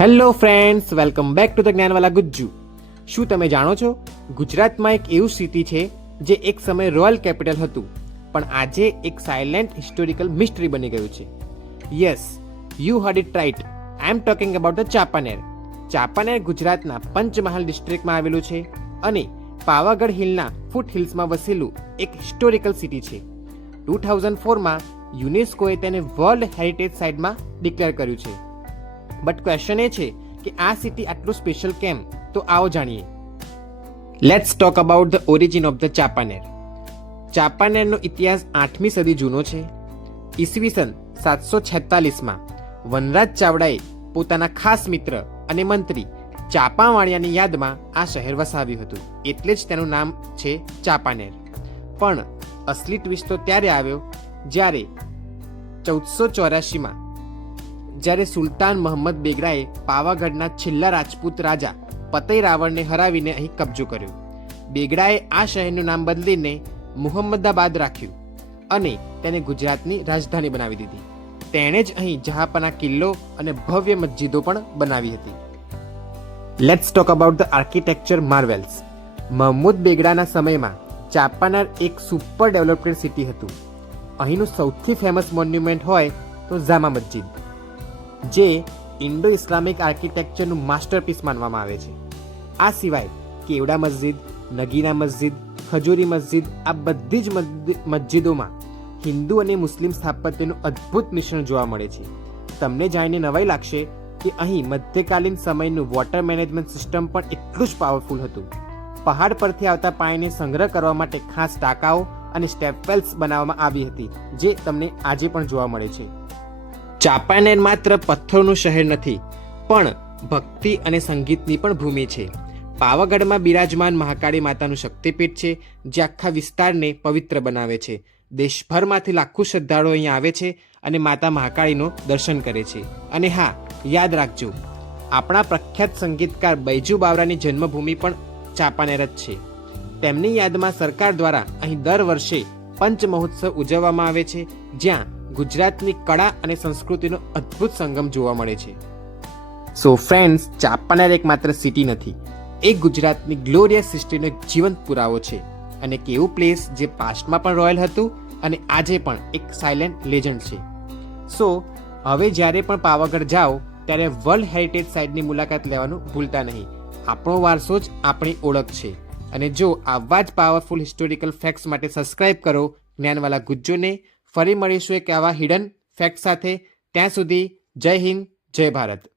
Hello friends, welcome back to the Gyanwala Gujju. શું તમે જાણો છો, ગુજરાતમાં એક એવું સિટી છે જે એક સમયે રોયલ કેપિટલ હતું, પણ આજે એક સાયલેન્ટ હિસ્ટોરિકલ મિસ્ટ્રી બની ગયું છે. Yes, you heard it right. I am talking about the Champaner. Champaner ગુજરાતના પંચમહાલ ડિસ્ટ્રિક્ટમાં આવેલું છે અને પાવાગઢ હિલના ફૂટ હિલ્સમાં વસેલું એક હિસ્ટોરિકલ સિટી છે. 2004માં યુનેસ્કોએ તેને વર્લ્ડ હેરિટેજ સાઇટમાં ડિક્લેર કર્યું છે. બટ ક્વેશ્ચન એ છે કે આ સિટી આટલું સ્પેશિયલ કેમ? તો આવો જાણીએ. Let's talk about the origin of the Champaner. ચાંપાનેરનો ઇતિહાસ 8મી સદી જૂનો છે. ઈસવીસન 746માં વનરાજ ચાવડાએ પોતાના ખાસ મિત્ર અને મંત્રી ચાંપાવાણિયાની યાદમાં આ શહેર વસાવ્યું હતું, એટલે જ તેનું નામ છે ચાંપાનેર. પણ અસલી ટ્વિસ્ટ તો ત્યારે આવ્યો જ્યારે 1484માં જ્યારે સુલતાન મહમ્મદ બેગડાએ પાવાગઢના છેલ્લા રાજપૂત રાજા પતઈ રાવળને હરાવીને અહીં કબજો કર્યો. બેગડાએ આ શહેરનું નામ બદલીને મુહમ્મદાબાદ રાખ્યું અને તેને ગુજરાતની રાજધાની બનાવી દીધી. તેણે જ અહીં જહાંપના કિલ્લો અને ભવ્ય મસ્જિદો પણ બનાવી હતી. Let's talk about the architecture marvels. Mahmud બેગડાના સમયમાં ચાંપાનેર એક સુપર ડેવલપ્ડ સિટી હતું. અહીંનું સૌથી ફેમસ મોન્યુમેન્ટ હોય તો જામા મસ્જિદ, જે ઇન્ડો ઇસ્લામિક આર્કિટેક્ચરનું માસ્ટરપીસ માનવામાં આવે છે. આ સિવાય કેવડા મસ્જિદ, નગીના મસ્જિદ, ખજૂરી મસ્જિદ, આ બધી જ મસ્જિદોમાં હિન્દુ અને મુસ્લિમ સ્થાપત્યનું અદ્ભુત મિશ્રણ જોવા મળે છે. તમને જાણીને નવાઈ લાગશે કે અહીં મધ્યકાલીન સમયનું વોટર મેનેજમેન્ટ સિસ્ટમ પણ એટલું જ પાવરફુલ હતું. પહાડ પરથી આવતા પાણીને સંગ્રહ કરવા માટે ખાસ ટાંકાઓ અને સ્ટેપવેલ્સ બનાવવામાં આવી હતી, જે તમને આજે પણ જોવા મળે છે. ચાંપાનેર માત્ર પથ્થરોનું શહેર નથી, પણ ભક્તિ અને સંગીતની પણ ભૂમિ છે. પાવાગઢમાં બિરાજમાન મહાકાળી માતાનું શક્તિપીઠ છે, જે આખા વિસ્તારને પવિત્ર બનાવે છે. દેશભરમાંથી લાખો શ્રદ્ધાળુઓ અહીં આવે છે અને માતા મહાકાળીનો દર્શન કરે છે. અને હા, યાદ રાખજો, આપણા પ્રખ્યાત સંગીતકાર બૈજુ બાવરાની જન્મભૂમિ પણ ચાંપાનેર જ છે. તેમની યાદમાં સરકાર દ્વારા અહીં દર વર્ષે પંચ મહોત્સવ ઉજવવામાં આવે છે, જ્યાં ગુજરાતની કળા અને સંસ્કૃતિનો અદ્ભુત સંગમ જોવા મળે છે. સો ફ્રેન્ડ્સ, ચાંપાનેર એક માત્ર સિટી નથી, એ ગુજરાતની ગ્લોરિયસ હિસ્ટ્રીનો એક જીવંત પુરાવો છે અને એક એવું પ્લેસ જે પાસ્ટમાં પણ રોયલ હતું અને આજે પણ એક સાયલેન્ટ લેજન્ડ છે. સો હવે જ્યારે પણ પાવાગઢ જાઓ ત્યારે વર્લ્ડ હેરિટેજ સાઇટની મુલાકાત લેવાનું ભૂલતા નહીં. આપણો વારસો જ આપણી ઓળખ છે. અને જો આવા જ પાવરફુલ હિસ્ટોરિકલ ફેક્ટ્સ માટે સબસ્ક્રાઇબ કરો જ્ઞાનવાલા ગુજ્જુને. ફરી મળીશું એક આવા હિડન ફેક્ટ સાથે. ત્યાં સુધી જય હિન્દ, જય ભારત.